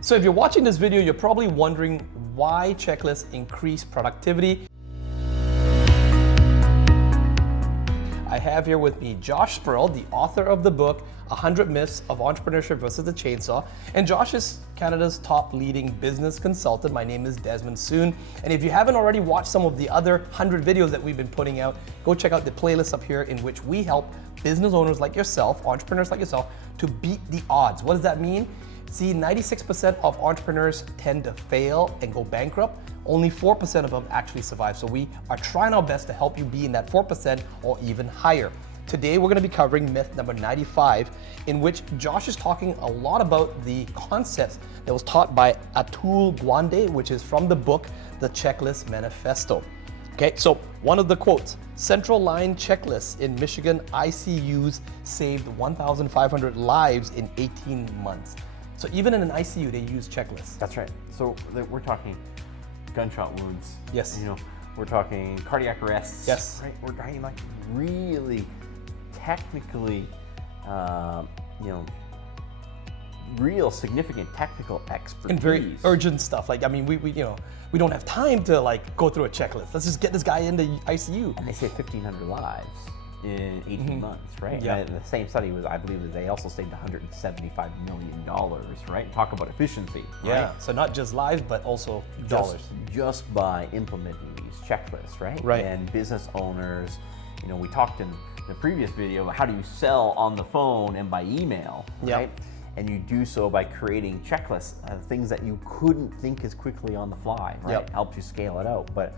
So if you're watching this video, you're probably wondering why checklists increase productivity. I have here with me Josh Spurrell, the author of the book, 100 Myths of Entrepreneurship versus the Chainsaw. And Josh is Canada's top leading business consultant. My name is Desmond Soon. And if you haven't already watched some of the other 100 videos that we've been putting out, go check out the playlist up here in which we help business owners like yourself, entrepreneurs like yourself, to beat the odds. What does that mean? See, 96% of entrepreneurs tend to fail and go bankrupt. Only 4% of them actually survive. So we are trying our best to help you be in that 4% or even higher. Today, we're gonna be covering myth number 95, in which Josh is talking a lot about the concepts that was taught by Atul Gawande, which is from the book, The Checklist Manifesto. Okay, so one of the quotes, central line checklists in Michigan ICUs saved 1,500 lives in 18 months. So even in an ICU, they use checklists. That's right. So we're talking gunshot wounds. Yes. You know, we're talking cardiac arrests. Yes. Right. We're talking like really technically, real significant technical expertise. And very urgent stuff. Like, I mean, we don't have time to like go through a checklist. Let's just get this guy into ICU. And they saved 1,500 lives in 18 months, right? Yeah. And the same study was, I believe, that they also saved $175 million, right? Talk about efficiency, Yeah. right? So not just lives, but also dollars. Just by implementing these checklists, right? Right. And business owners, we talked in the previous video about how do you sell on the phone and by email, right? And you do so by creating checklists, things that you couldn't think as quickly on the fly, right? Yep. Helps you scale it out, but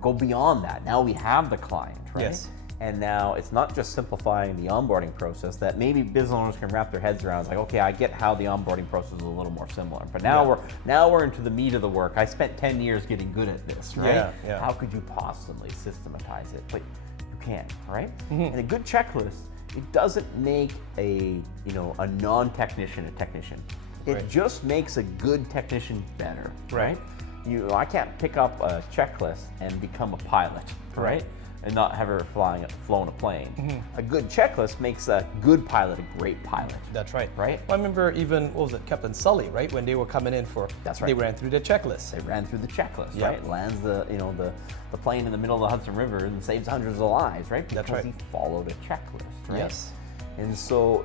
go beyond that. Now we have the client, right? Yes. And now it's not just simplifying the onboarding process that maybe business owners can wrap their heads around. It's like, okay, I get how the onboarding process is a little more similar, but now we're into the meat of the work. I spent 10 years getting good at this, right? Yeah. How could you possibly systematize it? But you can, right? And a good checklist, it doesn't make a non-technician a technician. It just makes a good technician better, right? I can't pick up a checklist and become a pilot, right? And not have her flown a plane. A good checklist makes a good pilot a great pilot. That's right. Right? Well, I remember even, what was it, Captain Sully, right? When they were coming in for, That's right. They ran through their checklist. They ran through the checklist, Yep. right? Lands the plane in the middle of the Hudson River and saves hundreds of lives, right? Because That's right. he followed a checklist, right? Yes. And so,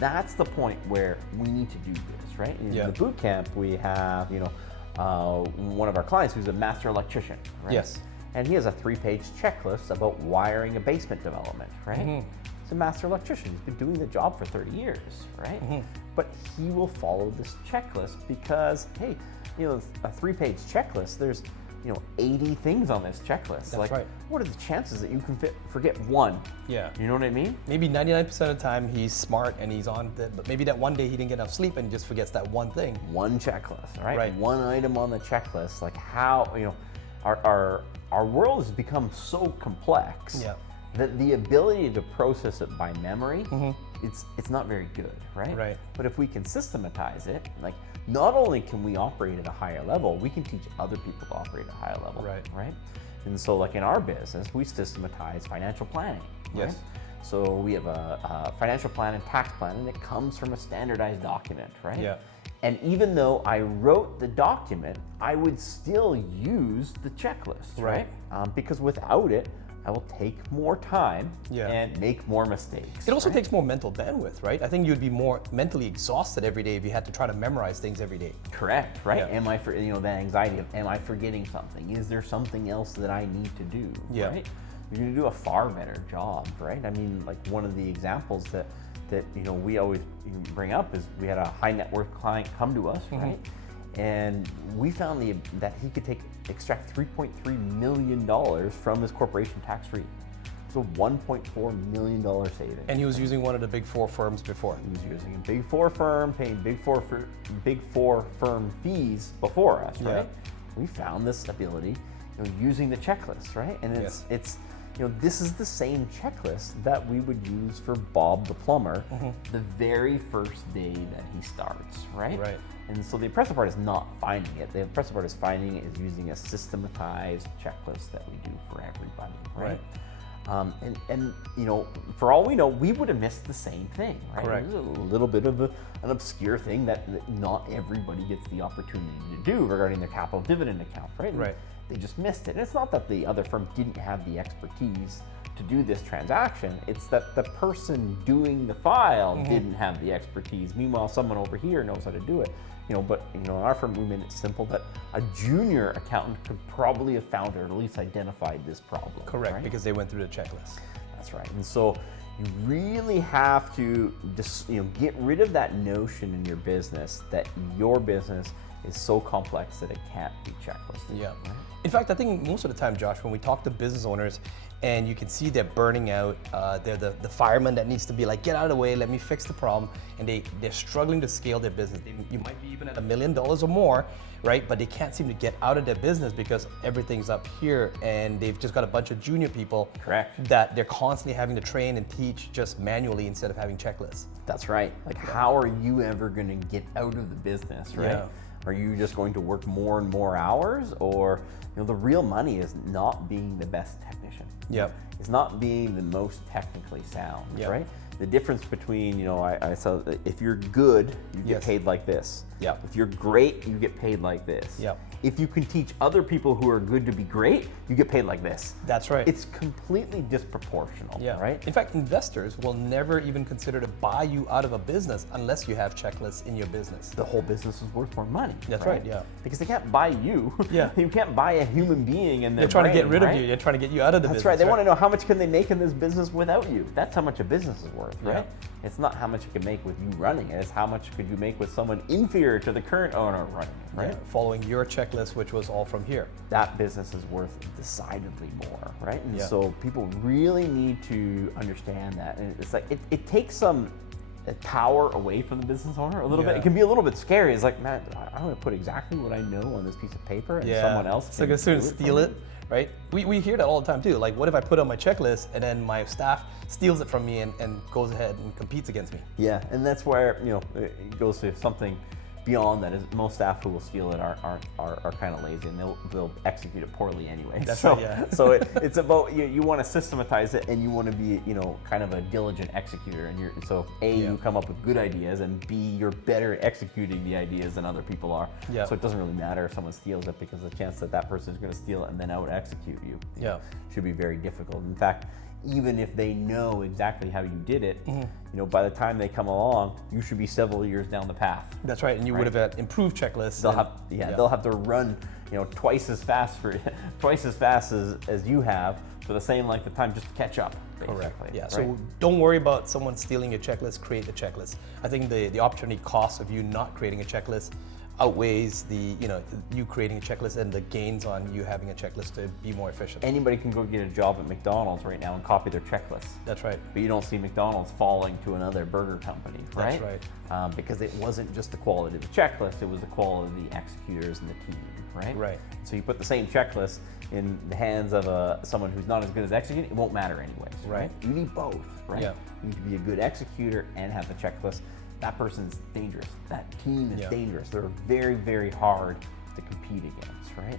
that's the point where we need to do this, right? In the boot camp, we have, one of our clients who's a master electrician, right? Yes. And he has a 3-page checklist about wiring a basement development, right? He's a master electrician. He's been doing the job for 30 years, right? But he will follow this checklist because, hey, a 3-page checklist, there's, 80 things on this checklist. That's right. What are the chances that you can forget one? Yeah. You know what I mean? Maybe 99% of the time he's smart and he's on it, but maybe that one day he didn't get enough sleep and he just forgets that one thing. One checklist, right? Right. One item on the checklist, like how, our world has become so complex that the ability to process it by memory, it's not very good, right? Right. But if we can systematize it, like not only can we operate at a higher level, we can teach other people to operate at a higher level, right? And so like in our business, we systematize financial planning, right? Yes. So we have a financial plan and tax plan, and it comes from a standardized document, right? Yeah. And even though I wrote the document, I would still use the checklist, right? Because without it, I will take more time and make more mistakes. It also takes more mental bandwidth, right? I think you'd be more mentally exhausted every day if you had to try to memorize things every day. Correct, right? Yeah. Am I, the anxiety of, am I forgetting something? Is there something else that I need to do, right? You're gonna do a far better job, right? I mean, like one of the examples that we always bring up is we had a high net worth client come to us, right? And we found that he could extract $3.3 million from his corporation tax-free. So $1.4 million savings. And he was using one of the big 4 firms before. He was using a big 4 firm, paying big four firm fees before us, right? We found this ability, using the checklist, right? And it's this is the same checklist that we would use for Bob the plumber the very first day that he starts, right? Right. And so the impressive part is not finding it. The impressive part is finding it is using a systematized checklist that we do for everybody, right? And for all we know, we would have missed the same thing, right? Correct. It was a little bit of an obscure thing that not everybody gets the opportunity to do regarding their capital dividend account, right? Right. They just missed it. And it's not that the other firm didn't have the expertise to do this transaction, it's that the person doing the file didn't have the expertise. Meanwhile, someone over here knows how to do it. But in our firm, we made it simple that a junior accountant could probably have found or at least identified this problem. Correct, right? because they went through the checklist. That's right. And so you really have to get rid of that notion in your business that your business is so complex that it can't be checklisted. Yeah. Right? In fact, I think most of the time, Josh, when we talk to business owners and you can see they're burning out, they're the fireman that needs to be like, get out of the way, let me fix the problem. And they're struggling to scale their business. You might be even at $1 million or more, right? But they can't seem to get out of their business because everything's up here and they've just got a bunch of junior people. Correct. That they're constantly having to train and teach just manually instead of having checklists. That's right. Like, how are you ever going to get out of the business, right? Yeah. Are you just going to work more and more hours? Or, the real money is not being the best technician. Yep. It's not being the most technically sound, Yep. right? The difference between, I saw if you're good, you get paid like this. Yep. If you're great, you get paid like this. Yep. If you can teach other people who are good to be great, you get paid like this. That's right. It's completely disproportional, right? In fact, investors will never even consider to buy you out of a business unless you have checklists in your business. The whole business is worth more money. That's right, yeah. Because they can't buy you. Yeah. You can't buy a human being in their They're trying to get rid right? of you. They're trying to get you out of the That's business. right. They want to know how much can they make in this business without you. That's how much a business is worth, right? Yeah. It's not how much you can make with you running it. It's how much could you make with someone inferior to the current owner running it, right? Yeah, following your checklist, which was all from here. That business is worth decidedly more, right? And Yeah. so people really need to understand that. And it's like, it takes some power away from the business owner a little bit. Yeah. It can be a little bit scary. It's like, man, I'm going to put exactly what I know on this piece of paper and someone else So as soon as steal it, right? We hear that all the time too. Like, what if I put on my checklist and then my staff steals it from me and goes ahead and competes against me? Yeah, and that's where it goes to something beyond that. Is most staff who will steal it are kind of lazy, and they'll execute it poorly anyway. That's so, right, yeah. So it's about you want to systematize it, and you want to be kind of a diligent executor. And you come up with good ideas, and B, you're better at executing the ideas than other people are. Yeah. So it doesn't really matter if someone steals it, because the chance that person is going to steal it and then out execute you should be very difficult. In fact, even if they know exactly how you did it, by the time they come along, you should be several years down the path. That's right, and you would have had improved checklists. They'll have to run, twice as fast as you have for the same length of time just to catch up. Correct. Yeah. Right? So don't worry about someone stealing your checklist. Create the checklist. I think the opportunity cost of you not creating a checklist outweighs the you creating a checklist and the gains on you having a checklist to be more efficient. Anybody can go get a job at McDonald's right now and copy their checklist. That's right. But you don't see McDonald's falling to another burger company, right? That's right. Because it wasn't just the quality of the checklist; it was the quality of the executors and the team, right? Right. So you put the same checklist in the hands of someone who's not as good as executing, it won't matter anyways, right? You need both, right? Yeah. You need to be a good executor and have the checklist. That person's dangerous. That team is dangerous. They're very, very hard to compete against, right?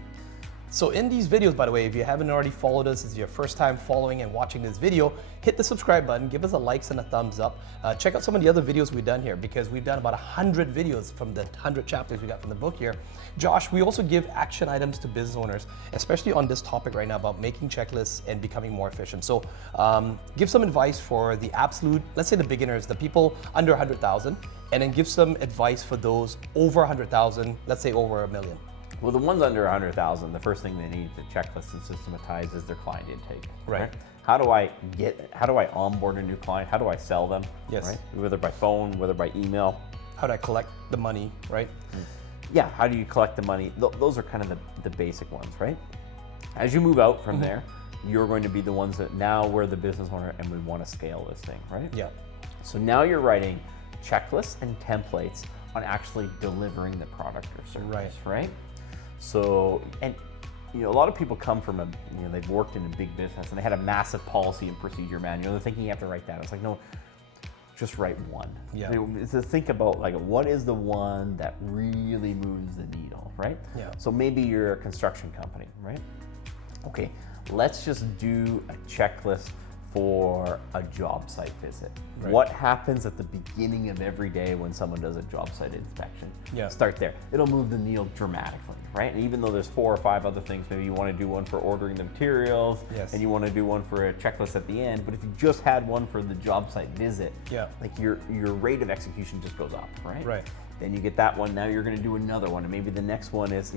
So in these videos, by the way, if you haven't already followed us, it's your first time following and watching this video, hit the subscribe button, give us a likes and a thumbs up. Check out some of the other videos we've done here, because we've done about 100 videos from the 100 chapters we got from the book here. Josh, we also give action items to business owners, especially on this topic right now about making checklists and becoming more efficient. So give some advice for the absolute, let's say the beginners, the people under 100,000, and then give some advice for those over 100,000, let's say over $1 million. Well, the ones under 100,000, the first thing they need to checklist and systematize is their client intake. Right. How do I onboard a new client? How do I sell them? Yes. Right? Whether by phone, whether by email. How do I collect the money, right? Yeah, how do you collect the money? Those are kind of the basic ones, right? As you move out from there, you're going to be the ones that now we're the business owner and we want to scale this thing, right? Yeah. So now you're writing checklists and templates on actually delivering the product or service, right? So, and a lot of people come from they've worked in a big business and they had a massive policy and procedure manual. They're thinking you have to write that. It's like, no, just write one. Yeah. To think about what is the one that really moves the needle, right? Yeah. So maybe you're a construction company, right? Okay, let's just do a checklist for a job site visit. Right. What happens at the beginning of every day when someone does a job site inspection? Yeah. Start there. It'll move the needle dramatically, right? And even though there's 4 or 5 other things, maybe you want to do one for ordering the materials, Yes. and you want to do one for a checklist at the end. But if you just had one for the job site visit, Yeah. like your rate of execution just goes up, right? Right. Then you get that one. Now you're going to do another one, and maybe the next one is,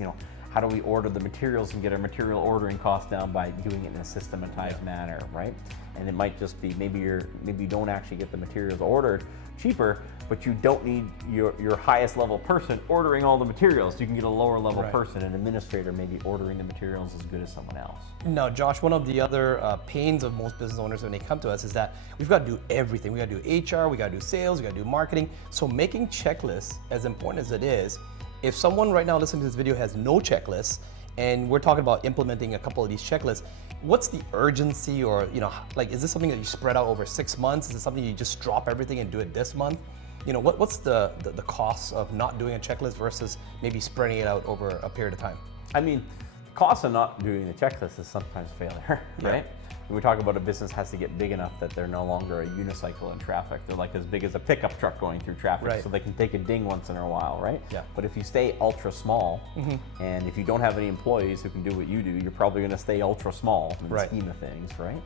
how do we order the materials and get our material ordering costs down by doing it in a systematized manner, right? And it might just be maybe you don't actually get the materials ordered cheaper, but you don't need your highest level person ordering all the materials. You can get a lower level Right. person, an administrator, maybe ordering the materials as good as someone else. Now, Josh, one of the other pains of most business owners when they come to us is that we've got to do everything. We got to do HR, we got to do sales, we got to do marketing. So making checklists, as important as it is, if someone right now listening to this video has no checklists, and we're talking about implementing a couple of these checklists, what's the urgency, or like, is this something that you spread out over 6 months? Is it something you just drop everything and do it this month? What's the cost of not doing a checklist versus maybe spreading it out over a period of time? I mean, the cost of not doing the checklist is sometimes failure, right? When we talk about a business has to get big enough that they're no longer a unicycle in traffic. They're like as big as a pickup truck going through traffic, Right. so they can take a ding once in a while, right? Yeah. But if you stay ultra small, and if you don't have any employees who can do what you do, you're probably going to stay ultra small in the Right. scheme of things, right?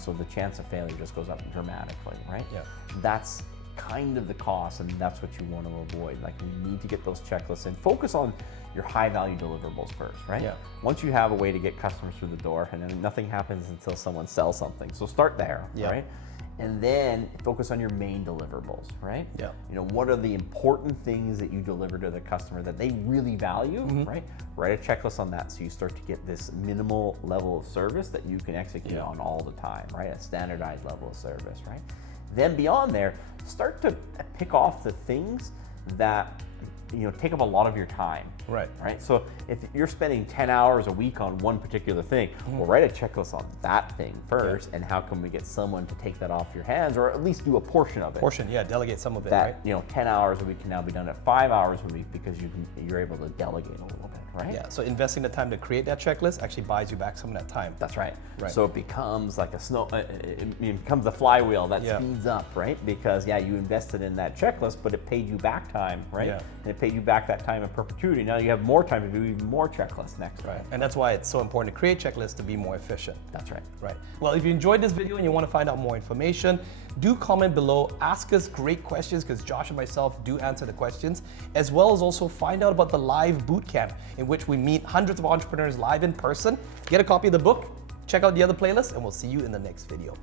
So the chance of failure just goes up dramatically, right? Yeah. That's kind of the cost, and that's what you want to avoid. Like, you need to get those checklists and focus on your high value deliverables first, right? Yeah. Once you have a way to get customers through the door, and then nothing happens until someone sells something. So start there, Yeah. right? And then focus on your main deliverables, right? Yeah. What are the important things that you deliver to the customer that they really value, right? Write a checklist on that, so you start to get this minimal level of service that you can execute Yeah. on all the time, right? A standardized level of service, right? Then beyond there, start to pick off the things that take up a lot of your time. Right. So if you're spending 10 hours a week on one particular thing, well, write a checklist on that thing first, and how can we get someone to take that off your hands, or at least do a portion of it. Delegate some of it, That right? 10 hours a week can now be done at 5 hours a week because you're able to delegate a little bit, right? Yeah, so investing the time to create that checklist actually buys you back some of that time. That's right. Right. So it becomes like it becomes a flywheel that speeds up, right? Because you invested in that checklist, but it paid you back time, right? Yeah. And it paid you back that time in perpetuity. Now you have more time to do even more checklists next time. Right, and that's why it's so important to create checklists to be more efficient. That's right. Right. Well, if you enjoyed this video and you want to find out more information, do comment below, ask us great questions, because Josh and myself do answer the questions, as well as also find out about the live bootcamp in which we meet hundreds of entrepreneurs live in person. Get a copy of the book, check out the other playlists, and we'll see you in the next video.